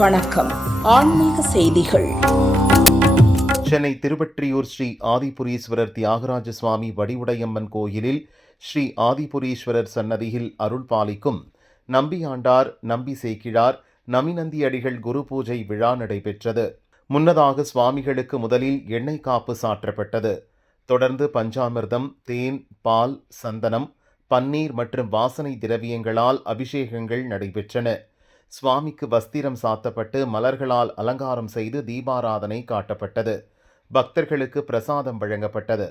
வணக்கம். ஆன்மீக செய்திகள். சென்னை திருவொற்றியூர் ஸ்ரீ ஆதிபுரீஸ்வரர் தியாகராஜ சுவாமி வடிவுடையம்மன் கோயிலில் ஸ்ரீ ஆதிபுரீஸ்வரர் சன்னதியில் அருள் பாலிக்கும் நம்பியாண்டார், நம்பி சேக்கிழார், நமிநந்தியடிகள் குரு பூஜை விழா நடைபெற்றது. முன்னதாக சுவாமிகளுக்கு முதலில் எண்ணெய் காப்பு சாற்றப்பட்டது. தொடர்ந்து பஞ்சாமிர்தம், தேன், பால், சந்தனம், பன்னீர் மற்றும் வாசனை திரவியங்களால் அபிஷேகங்கள் நடைபெற்றன. சுவாமிக்கு வஸ்திரம் சாத்தப்பட்டு மலர்களால் அலங்காரம் செய்து தீபாராதனை காட்டப்பட்டது. பக்தர்களுக்கு பிரசாதம் வழங்கப்பட்டது.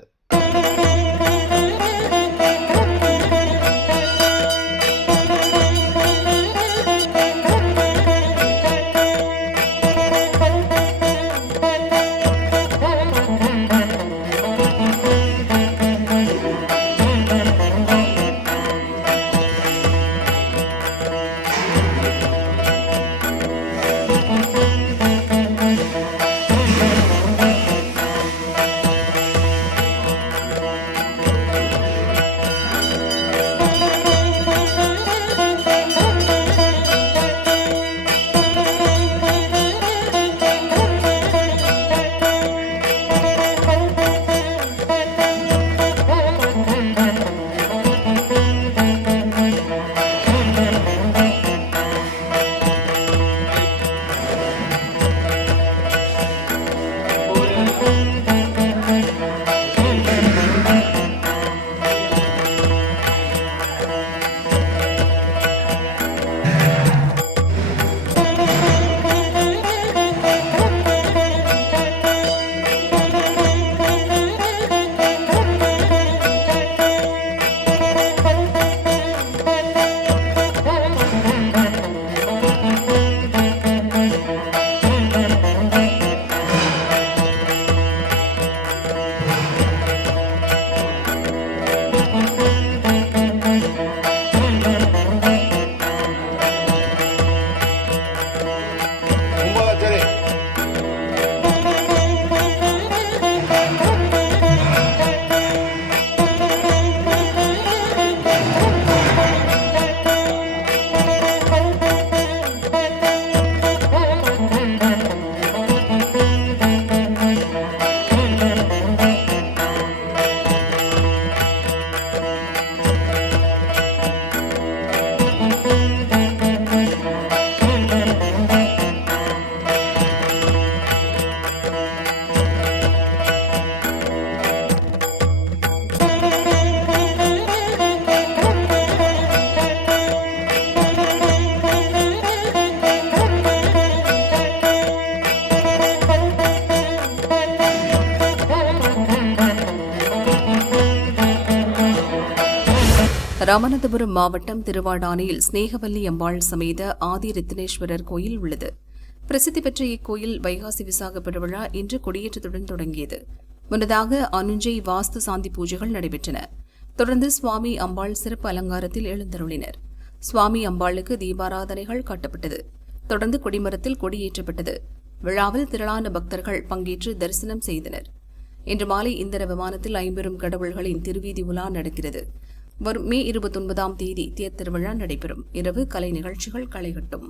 ராமநாதபுரம் மாவட்டம் திருவாடானையில் ஸ்நேகவல்லி அம்பாள் சமேத ஆதி ரத்தினேஸ்வரர் கோயில் உள்ளது. பிரசித்தி பெற்ற இக்கோயில் வைகாசி விசாக பெருவிழா இன்று கொடியேற்றத்துடன் தொடங்கியது. முன்னதாக அனுஞ்சை வாஸ்து சாந்தி பூஜைகள் நடைபெற்றன. தொடர்ந்து சுவாமி அம்பாள் சிறப்பு அலங்காரத்தில் எழுந்தருளினர். சுவாமி அம்பாளுக்கு தீபாராதனைகள் காட்டப்பட்டது. தொடர்ந்து கொடிமரத்தில் கொடியேற்றப்பட்டது. விழாவில் திரளான பக்தர்கள் பங்கேற்று தரிசனம் செய்தனர். இன்று மாலை இந்திர விமானத்தில் 50 கடவுள்களின் திருவீதி உலா நடக்கிறது. வரும் மே 29ஆம் தேதி தேர் திருவிழா நடைபெறும். இரவு கலை நிகழ்ச்சிகள் களைகட்டும்.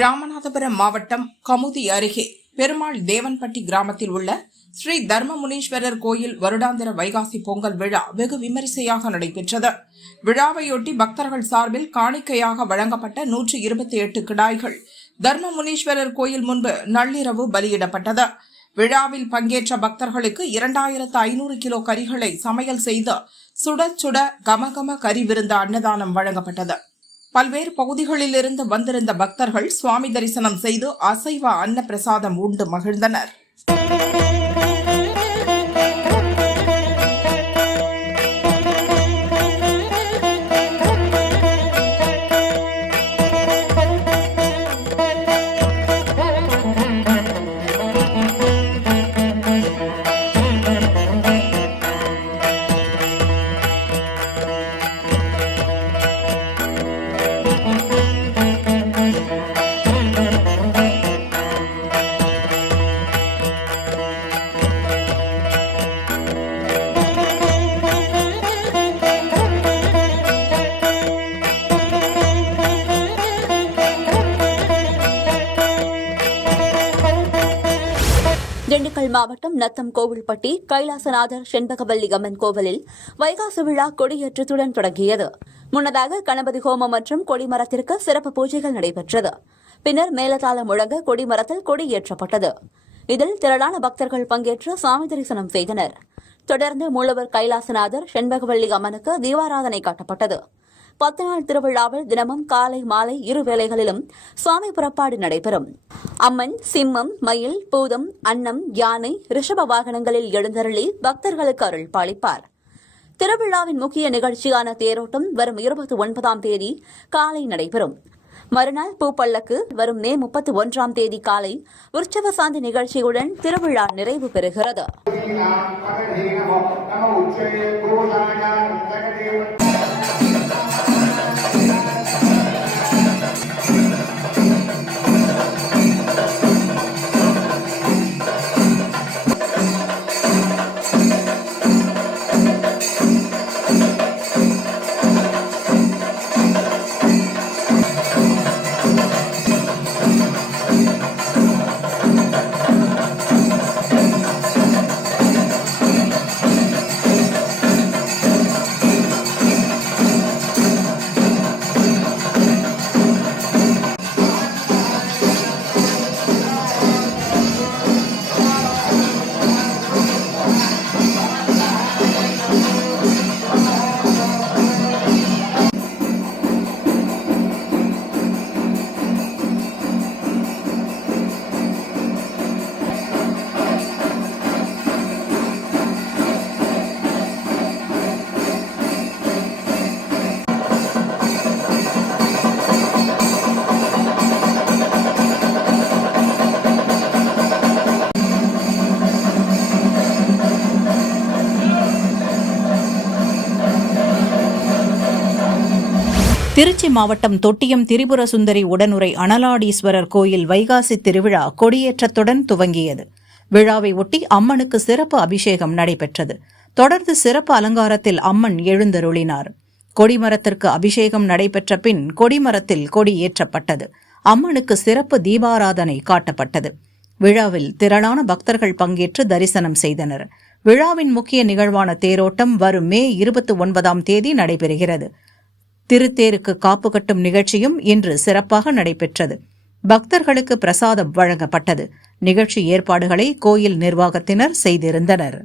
ராமநாதபுரம் மாவட்டம் கமுதி அருகே பெருமாள் தேவன்பட்டி கிராமத்தில் உள்ள ஸ்ரீ தர்மமுனீஸ்வரர் கோயில் வருடாந்திர வைகாசி பொங்கல் விழா வெகு விமரிசையாக நடைபெற்றது. விழாவையொட்டி பக்தர்கள் சார்பில் காணிக்கையாக வழங்கப்பட்ட 128 கிடாய்கள் தர்மமுனீஸ்வரர் கோயில் முன்பு நள்ளிரவு பலியிடப்பட்டது. விழாவில் பங்கேற்ற பக்தர்களுக்கு 2500 கிலோ கறிகளை சமையல் செய்து சுட சுட கமகம கறி விருந்து அன்னதானம் வழங்கப்பட்டது. பல்வேறு பகுதிகளிலிருந்து வந்திருந்த பக்தர்கள் சுவாமி தரிசனம் செய்து அசைவ அன்ன பிரசாதம் உண்டு மகிழ்ந்தனர். திண்டுக்கல் மாவட்டம் நத்தம் கோவில்பட்டி கைலாசநாதர் செண்பகவல்லி அம்மன் கோவிலில் வைகாசி விழா கொடியேற்றத்துடன் தொடங்கியது. முன்னதாக கணபதி ஹோமம் மற்றும் கொடிமரத்திற்கு சிறப்பு பூஜைகள் நடைபெற்றது. பின்னர் மேலதாளம் முழங்க கொடிமரத்தில் கொடியேற்றப்பட்டது. இதில் திரளான பக்தர்கள் பங்கேற்று சாமி தரிசனம் செய்தனர். தொடர்ந்து மூலவர் கைலாசநாதர் செண்பகவல்லி அம்மனுக்கு தீபாராதனை காட்டப்பட்டது. 10 நாள் திருவிழாவில் தினமும் காலை மாலை 2 வேளைகளிலும் சுவாமி புறப்பாடு நடைபெறும். அம்மன் சிம்மம், மயில், பூதம், அன்னம், யானை, ரிஷப வாகனங்களில் எழுந்தருளி பக்தர்களுக்கு அருள் பாலிப்பார். திருவிழாவின் முக்கிய நிகழ்ச்சியான தேரோட்டம் வரும் 29ஆம் தேதி காலை நடைபெறும். மறுநாள் பூப்பல்லக்கு வரும் மே 31ஆம் தேதி காலை உற்சவ சாந்தி நிகழ்ச்சியுடன் திருவிழா நிறைவு பெறுகிறது. திருச்சி மாவட்டம் தொட்டியம் திரிபுர சுந்தரி உடனுரை அனலாடீஸ்வரர் கோயில் வைகாசி திருவிழா கொடியேற்றத்துடன் துவங்கியது. விழாவை ஒட்டி அம்மனுக்கு சிறப்பு அபிஷேகம் நடைபெற்றது. தொடர்ந்து சிறப்பு அலங்காரத்தில் அம்மன் எழுந்தருளினார். கொடிமரத்திற்கு அபிஷேகம் நடைபெற்ற பின் கொடிமரத்தில் கொடி ஏற்றப்பட்டது. அம்மனுக்கு சிறப்பு தீபாராதனை காட்டப்பட்டது. விழாவில் திரளான பக்தர்கள் பங்கேற்று தரிசனம் செய்தனர். விழாவின் முக்கிய நிகழ்வான தேரோட்டம் வரும் மே 29ஆம் தேதி நடைபெறுகிறது. திருத்தேருக்கு காப்பு கட்டும் நிகழ்ச்சியும் இன்று சிறப்பாக நடைபெற்றது. பக்தர்களுக்கு பிரசாதம் வழங்கப்பட்டது. நிகழ்ச்சி ஏற்பாடுகளை கோயில் நிர்வாகத்தினர் செய்திருந்தனர்.